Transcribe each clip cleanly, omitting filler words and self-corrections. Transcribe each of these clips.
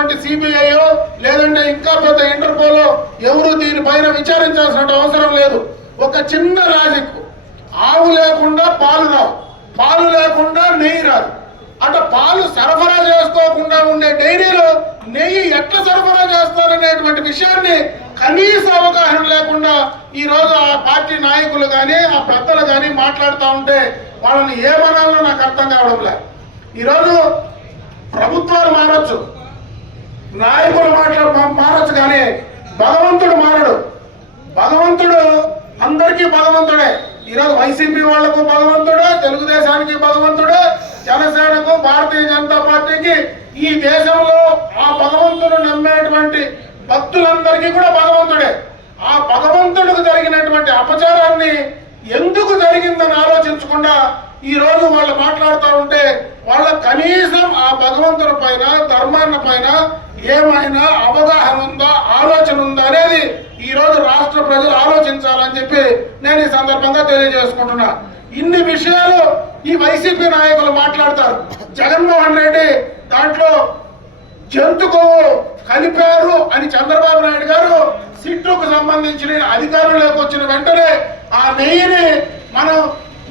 సంబంధించినటువంటి సిబిఐ లేదంటే ఇంకా పెద్ద ఇంటర్పోలో ఎవరు దీనిపైన విచారించాల్సిన అవసరం లేదు. ఒక చిన్న లాజిక్, ఆవు లేకుండా పాలు రావు, పాలు లేకుండా నెయ్యి రాదు. అటు పాలు సరఫరా చేసుకోకుండా ఉండే డైరీలో నెయ్యి ఎట్లా సరఫరా చేస్తారనేటువంటి విషయాన్ని కనీస అవగాహన లేకుండా ఈ రోజు ఆ పార్టీ నాయకులు కానీ ఆ పెద్దలు కానీ మాట్లాడుతూ ఉంటే వాళ్ళని ఏమనాలో నాకు అర్థం కావడం లేదు. ఈరోజు ప్రభుత్వాలు మారచ్చు, నాయకులు మారచ్చు, కానీ భగవంతుడు మారడు. భగవంతుడు అందరికీ భగవంతుడే. ఈరోజు వైసీపీ వాళ్లకు భగవంతుడే, తెలుగుదేశానికి భగవంతుడే, జనసేనకు, భారతీయ జనతా పార్టీకి, ఈ దేశంలో ఆ భగవంతుడు నమ్మేటువంటి భక్తులందరికీ కూడా భగవంతుడే. ఆ భగవంతుడికి జరిగినటువంటి అపచారాన్ని ఎందుకు జరిగిందని ఆలోచించకుండా ఈ రోజు వాళ్ళు మాట్లాడుతూ ఉంటే వాళ్ళ కనీసం ఆ భగవంతుడి పైన, ధర్మాన్ని పైన ఏమైనా అవగాహన ఉందా, ఆలోచన ఉందా అనేది ఈ రోజు రాష్ట్ర ప్రజలు ఆలోచించాలని చెప్పి నేను ఈ సందర్భంగా తెలియజేసుకుంటున్నా. ఇన్ని విషయాలు ఈ వైసీపీ నాయకులు మాట్లాడతారు. జగన్మోహన్ రెడ్డి దాంట్లో జంతు కొవ్వు కలిపారు అని చంద్రబాబు నాయుడు గారు సిట్టుకు సంబంధించిన అధికారంలోకి వచ్చిన వెంటనే ఆ నెయ్యిని మనం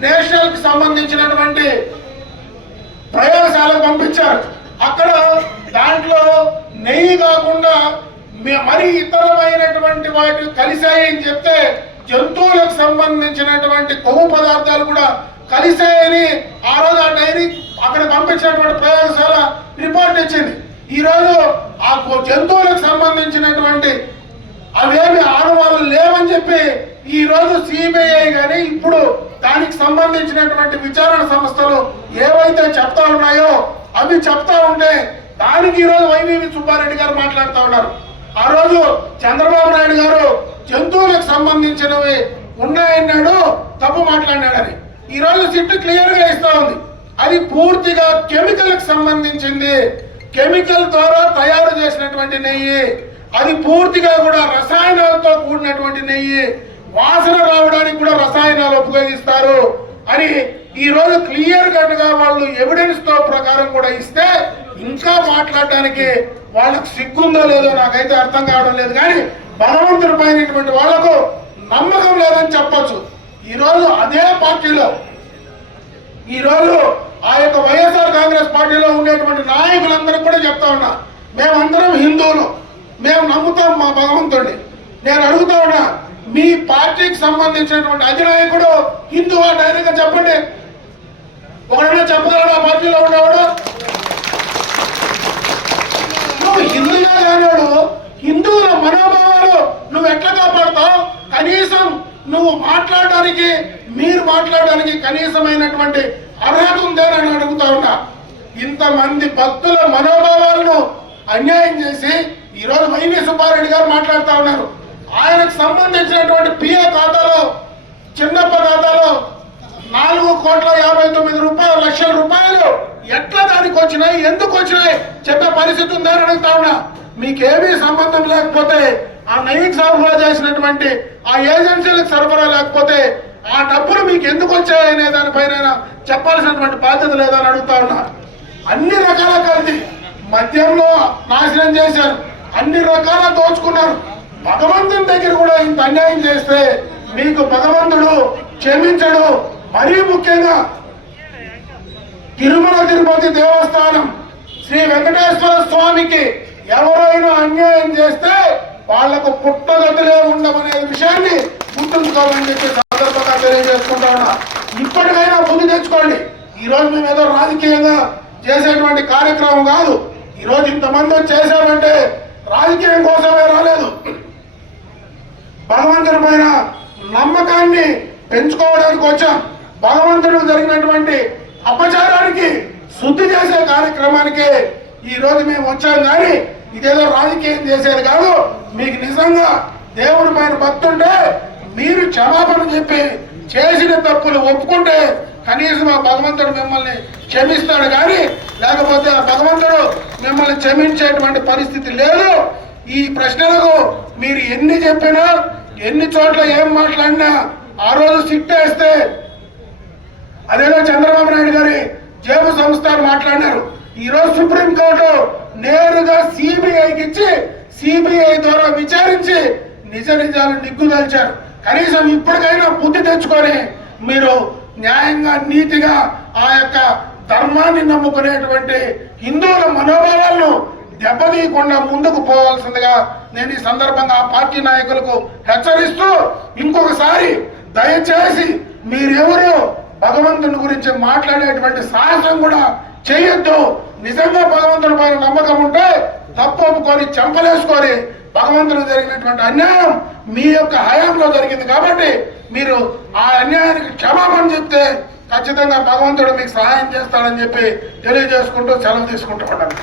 నేషనల్ కి సంబంధించినటువంటి ప్రయోగశాలకు పంపించారు. అక్కడ దాంట్లో నెయ్యి కాకుండా మరి ఇతరమైనటువంటి వాటి కలిసాయని చెప్తే జంతువులకు సంబంధించినటువంటి కొవ్వు పదార్థాలు కూడా కలిసాయని ఆ రోజు ఆ డైరీ అక్కడ పంపించినటువంటి ప్రయోగశాల రిపోర్ట్ ఇచ్చింది. ఈ రోజు ఆ జంతువులకు సంబంధించినటువంటి అవేమి ఆనవాళ్ళు లేవని చెప్పి ఈ రోజు సిబిఐ కానీ ఇప్పుడు దానికి సంబంధించినటువంటి విచారణ సంస్థలు ఏవైతే చెప్తా ఉన్నాయో అవి చెప్తా ఉంటే దానికి ఈ రోజు వైవి సుబ్బారెడ్డి గారు మాట్లాడుతూ ఉన్నారు. ఆ రోజు చంద్రబాబు నాయుడు గారు జంతువులకు సంబంధించినవి ఉన్నాయన్నాడు, తప్పు మాట్లాడినాడని. ఈ రోజు సిట్టు క్లియర్ గా ఇస్తా ఉంది. అది పూర్తిగా కెమికల్ కి సంబంధించింది, కెమికల్ ద్వారా తయారు చేసినటువంటి నెయ్యి, అది పూర్తిగా కూడా రసాయనాలతో కూడినటువంటి నెయ్యి, వాసన రావడానికి కూడా రసాయనాలు ఉపయోగిస్తారు అని ఈ రోజు క్లియర్ కట్ గా వాళ్ళు ఎవిడెన్స్ తో ప్రకారం కూడా ఇస్తే ఇంకా మాట్లాడడానికి వాళ్ళకు సిగ్గుందో లేదో నాకైతే అర్థం కావడం లేదు. కానీ భగవంతుడి పైనటువంటి వాళ్లకు నమ్మకం లేదని చెప్పొచ్చు. ఈ రోజు అదే పార్టీలో ఈ రోజు ఆ యొక్క వైఎస్ఆర్ కాంగ్రెస్ పార్టీలో ఉండేటువంటి నాయకులందరూ కూడా చెప్తా ఉన్నా, మేమందరం హిందువులు, మేము నమ్ముతాం మా భగవంతుడిని. నేను అడుగుతా ఉన్నా, మీ పార్టీకి సంబంధించినటువంటి అధినాయకుడు హిందువా? డైరెక్ట్ గా చెప్పండి. ఒకడైనా చెప్పగలడు ఆ పార్టీలో ఉండేవాడు? నువ్వు హిందువుగా కానివాడు, హిందువుల మనోభావాలు నువ్వు ఎట్లా కాపాడుతావు? కనీసం నువ్వు మాట్లాడడానికి, మీరు మాట్లాడడానికి కనీసమైనటువంటి అర్హత ఉందేనని అడుగుతా ఉన్నా. ఇంతమంది భక్తుల మనోభావాలను అన్యాయం చేసి ఈరోజు వైవి సుబ్బారెడ్డి గారు మాట్లాడుతూ ఉన్నారు. ఆయనకు సంబంధించినటువంటి పిఏ ఖాతాలో, చిన్నప్ప ఖాతాలో 4,59,00,000 రూపాయలు ఎట్లా దానికి వచ్చినాయి, ఎందుకు వచ్చినాయి చెప్పే పరిస్థితి ఉందని అడుగుతా ఉన్నా. మీకేమీ సంబంధం లేకపోతే, ఆ నెయ్యికి సరఫరా చేసినటువంటి ఆ ఏజెన్సీలకు సరఫరా లేకపోతే ఆ డబ్బులు మీకు ఎందుకు వచ్చాయనే దానిపైన చెప్పాల్సినటువంటి బాధ్యత లేదని అడుగుతా ఉన్నా. అన్ని రకాల కల్తీ, మద్యంలో నాశనం చేశారు, అన్ని రకాల దోచుకున్నారు. భగవంతుని దగ్గర కూడా ఇంత అన్యాయం చేస్తే మీకు భగవంతుడు క్షమించడు. మరీ ముఖ్యంగా తిరుమల తిరుపతి దేవస్థానం శ్రీ వెంకటేశ్వర స్వామికి ఎవరైనా అన్యాయం చేస్తే వాళ్లకు పుట్టగతులే ఉండమనే విషయాన్ని గుర్తుంచుకోవాలని చెప్పి సందర్భంగా తెలియజేసుకుంటా ఉన్నా. ఇప్పటికైనా బుద్ధి తెచ్చుకోండి. ఈ రోజు మేము ఏదో రాజకీయంగా చేసేటువంటి కార్యక్రమం కాదు. ఈ రోజు ఇంతమంది చేశామంటే రాజకీయం కోసమే రాలేదు. భగవంతుడి పైన నమ్మకాన్ని పెంచుకోవడానికి వచ్చాం. భగవంతుడికి జరిగినటువంటి అపచారానికి శుద్ధి చేసే కార్యక్రమానికి ఈ రోజు మేము వచ్చాం. కానీ ఇదేదో రాజకీయం చేసేది కాదు. మీకు నిజంగా దేవుడి పైన భక్తుంటే మీరు క్షమాపణ చెప్పి చేసిన తప్పులు ఒప్పుకుంటే కనీసం ఆ భగవంతుడు మిమ్మల్ని క్షమిస్తాడు. కానీ లేకపోతే ఆ భగవంతుడు మిమ్మల్ని క్షమించేటువంటి పరిస్థితి లేదు. ఈ ప్రశ్నలకు మీరు ఎన్ని చెప్పినా, ఎన్ని చోట్ల ఏం మాట్లాడినా ఆ రోజు సిట్టేస్తే అదేదో చంద్రబాబు నాయుడు గారి జేబు సంస్థ మాట్లాడినారు. ఈ రోజు సుప్రీంకోర్టు నేరుగా సిబిఐకి ఇచ్చి సిబిఐ ద్వారా విచారించి నిజ నిజాలు నిగ్గుదాల్చారు. కనీసం ఇప్పటికైనా బుద్ధి తెచ్చుకొని మీరు న్యాయంగా నీతిగా ఆ యొక్క ధర్మాన్ని నమ్ముకునేటువంటి హిందువుల మనోభావాలను దెబ్బతీయకుండా ముందుకు పోవాల్సిందిగా నేను ఈ సందర్భంగా ఆ పార్టీ నాయకులకు హెచ్చరిస్తూ, ఇంకొకసారి దయచేసి మీరెవరు భగవంతుని గురించి మాట్లాడేటువంటి సాహసం కూడా చేయొద్దు. నిజంగా భగవంతుని పైన నమ్మకం ఉంటే తప్పు ఒప్పుకొని చెంపలేసుకొని భగవంతుడు జరిగినటువంటి అన్యాయం మీ యొక్క హయాంలో జరిగింది కాబట్టి మీరు ఆ అన్యాయానికి క్షమాపణ చెప్తే ఖచ్చితంగా భగవంతుడు మీకు సహాయం చేస్తాడని చెప్పి తెలియజేసుకుంటూ సెలవు తీసుకుంటూ ఉన్నాను.